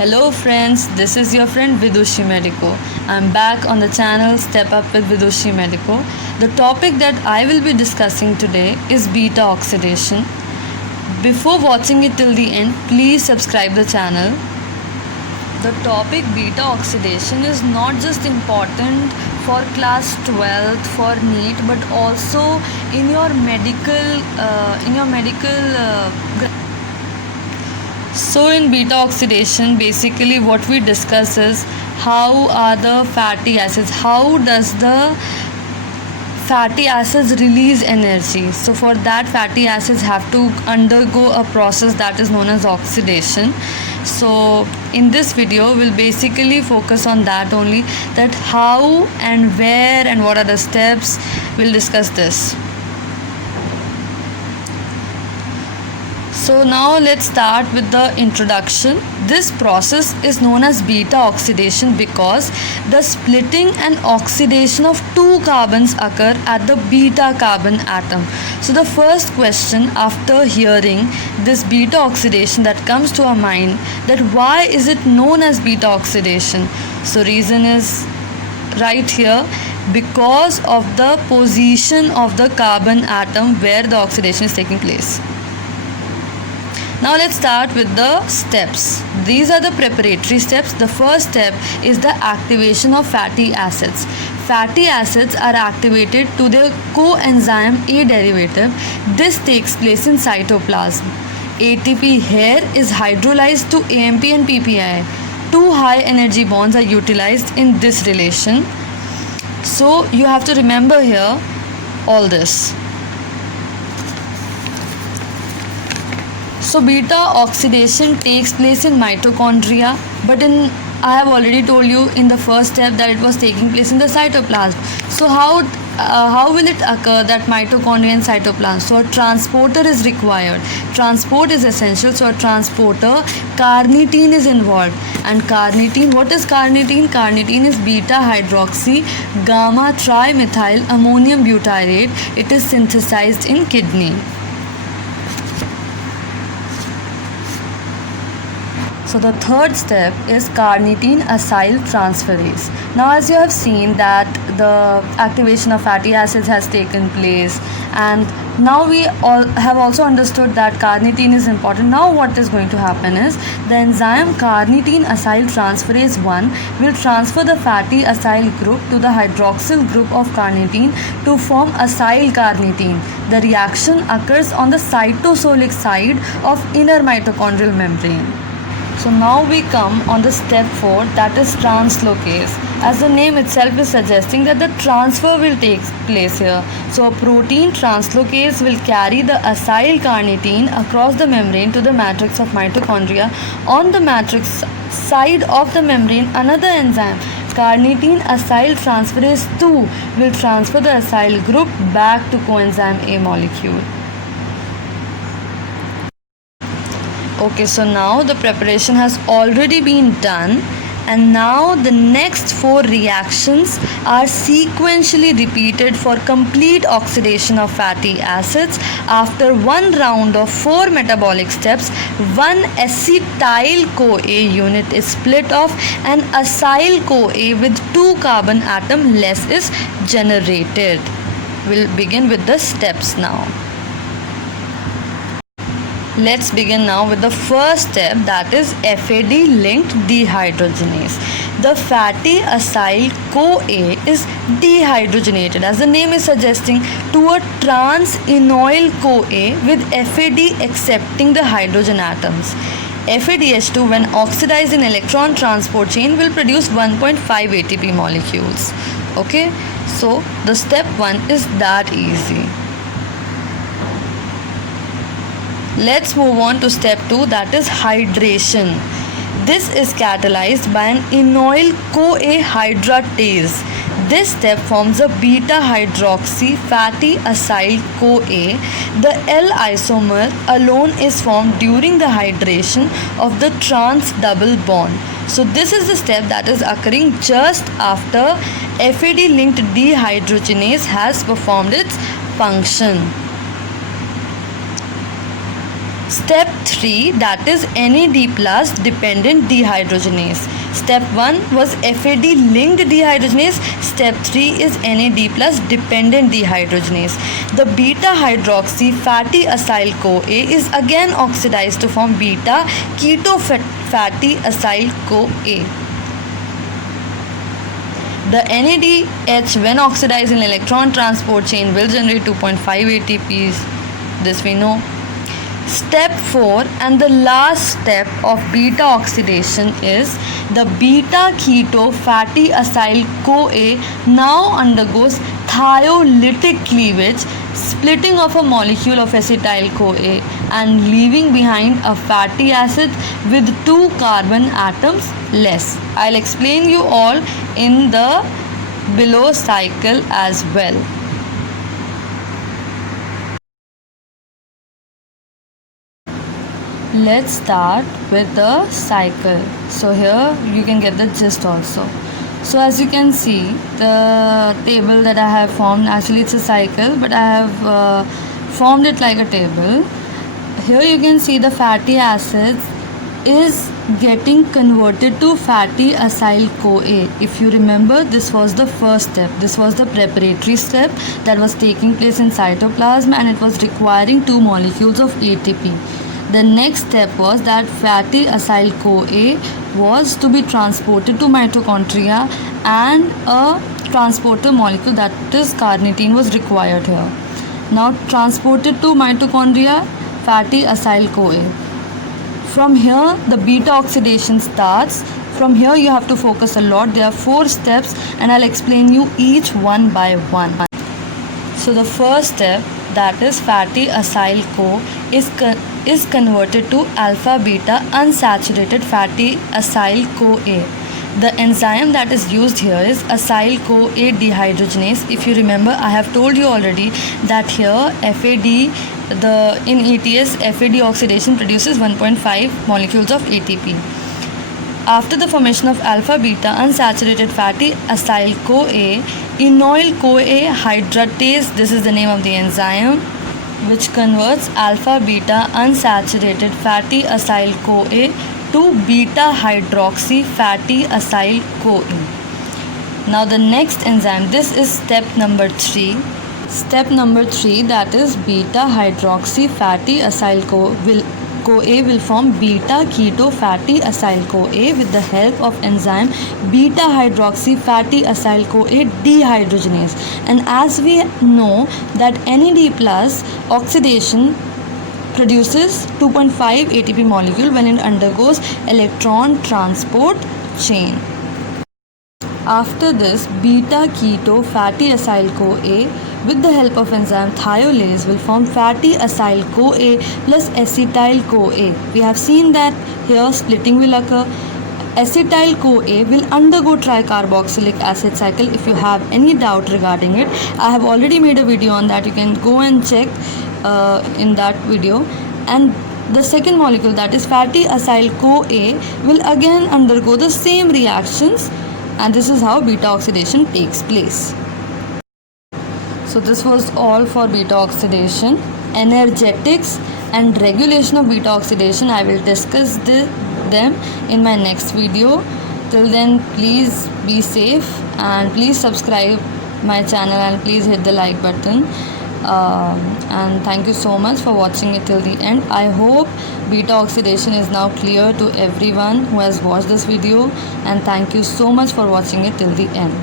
Hello friends, this is your friend Vidushi Medico. I'm back on the channel Step Up with Vidushi Medico. The topic that I will be discussing today is beta oxidation. Before watching it till the end, please subscribe the channel. The topic beta oxidation is not just important for class 12th for NEET but also in your medical. So in beta oxidation, basically what we discuss is how are the fatty acids, how does the fatty acids release energy. So for that, fatty acids have to undergo a process that is known as oxidation. So in this video we'll basically focus on that only, that how and where and what are the steps. We'll discuss this. So now let's start with the introduction. This process is known as beta oxidation because the splitting and oxidation of two carbons occur at the beta carbon atom. So the first question after hearing this beta oxidation that comes to our mind, that why is it known as beta oxidation? So reason is right here, because of the position of the carbon atom where the oxidation is taking place. Now let's start with the steps. These are the preparatory steps. The first step is the activation of fatty acids. Fatty acids are activated to their coenzyme A derivative. This takes place in cytoplasm. ATP here is hydrolyzed to AMP and PPI. Two high energy bonds are utilized in this relation. So you have to remember here all this. So beta oxidation takes place in mitochondria, but I have already told you in the first step that it was taking place in the cytoplasm. So how will it occur, that mitochondria and cytoplasm? So a transporter is required. Transport is essential. So a transporter, carnitine is involved. And carnitine, what is carnitine? Carnitine is beta hydroxy gamma trimethyl ammonium butyrate. It is synthesized in kidney. So the third step is carnitine acyl transferase. Now as you have seen that the activation of fatty acids has taken place, and now we all have also understood that carnitine is important. Now what is going to happen is the enzyme carnitine acyl transferase 1 will transfer the fatty acyl group to the hydroxyl group of carnitine to form acyl carnitine. The reaction occurs on the cytosolic side of inner mitochondrial membrane. So now we come on the step 4, that is translocase. As the name itself is suggesting that the transfer will take place here. So a protein translocase will carry the acyl carnitine across the membrane to the matrix of mitochondria. On the matrix side of the membrane, another enzyme, carnitine acyl transferase 2, will transfer the acyl group back to coenzyme A molecule. Okay, so now the preparation has already been done, and now the next 4 reactions are sequentially repeated for complete oxidation of fatty acids. After one round of 4 metabolic steps, one acetyl-CoA unit is split off and acyl-CoA with 2 carbon atom less is generated. We'll begin with the steps now. Let's begin now with the first step, that is FAD linked dehydrogenase. The fatty acyl-CoA is dehydrogenated, as the name is suggesting, to a trans-enoyl-CoA with FAD accepting the hydrogen atoms. FADH2 when oxidized in electron transport chain will produce 1.5 ATP molecules. Okay, so the step 1 is that easy. Let's move on to step 2, that is hydration. This is catalyzed by an enoyl-CoA hydratase. This step forms a beta hydroxy fatty acyl-CoA. The L isomer alone is formed during the hydration of the trans double bond. So this is the step that is occurring just after FAD linked dehydrogenase has performed its function. Step 3, that is NAD plus dependent dehydrogenase. Step 1 was FAD linked dehydrogenase. Step 3 is NAD plus dependent dehydrogenase. The beta hydroxy fatty acyl CoA is again oxidized to form beta keto fatty acyl CoA. The NADH, when oxidized in electron transport chain, will generate 2.5 ATPs. This we know. Step 4 and the last step of beta oxidation is the beta keto fatty acyl CoA now undergoes thiolytic cleavage, splitting of a molecule of acetyl CoA and leaving behind a fatty acid with 2 carbon atoms less. I'll explain you all in the below cycle as well. Let's start with the cycle. So here you can get the gist also. So as you can see, the table that I have formed, actually it's a cycle, but I have formed it like a table. Here you can see the fatty acids is getting converted to fatty acyl CoA. If you remember, this was the first step. This was the preparatory step that was taking place in cytoplasm, and it was requiring 2 molecules of ATP. The next step was that fatty acyl CoA was to be transported to mitochondria, and a transporter molecule, that is carnitine, was required here. Now transported to mitochondria, fatty acyl CoA. From here the beta oxidation starts. From here you have to focus a lot. There are 4 steps and I'll explain you each one by one. So the first step, that is fatty acyl CoA, is converted to alpha beta unsaturated fatty acyl CoA. The enzyme that is used here is acyl CoA dehydrogenase. If you remember, I have told you already that here FAD, in ETS, FAD oxidation produces 1.5 molecules of ATP. After the formation of alpha beta unsaturated fatty acyl CoA, enoyl CoA hydratase, this is the name of the enzyme, which converts alpha beta unsaturated fatty acyl CoA to beta hydroxy fatty acyl CoA. Now the next enzyme, this is step number 3. Step number 3, that is beta hydroxy fatty acyl CoA will form beta keto fatty acyl CoA with the help of enzyme beta hydroxy fatty acyl CoA dehydrogenase. And as we know that NAD plus oxidation produces 2.5 ATP molecule when it undergoes electron transport chain. After this, beta keto fatty acyl CoA with the help of enzyme thiolase will form fatty acyl CoA plus acetyl CoA. We have seen that here splitting will occur. Acetyl CoA will undergo tricarboxylic acid cycle. If you have any doubt regarding it, I have already made a video on that. You can go and check in that video. And the second molecule, that is fatty acyl CoA, will again undergo the same reactions, and this is how beta oxidation takes place. So this was all for beta oxidation. Energetics and regulation of beta oxidation, I will discuss them in my next video. Till then, please be safe and please subscribe my channel and please hit the like button. And thank you so much for watching it till the end. I hope beta oxidation is now clear to everyone who has watched this video, and thank you so much for watching it till the end.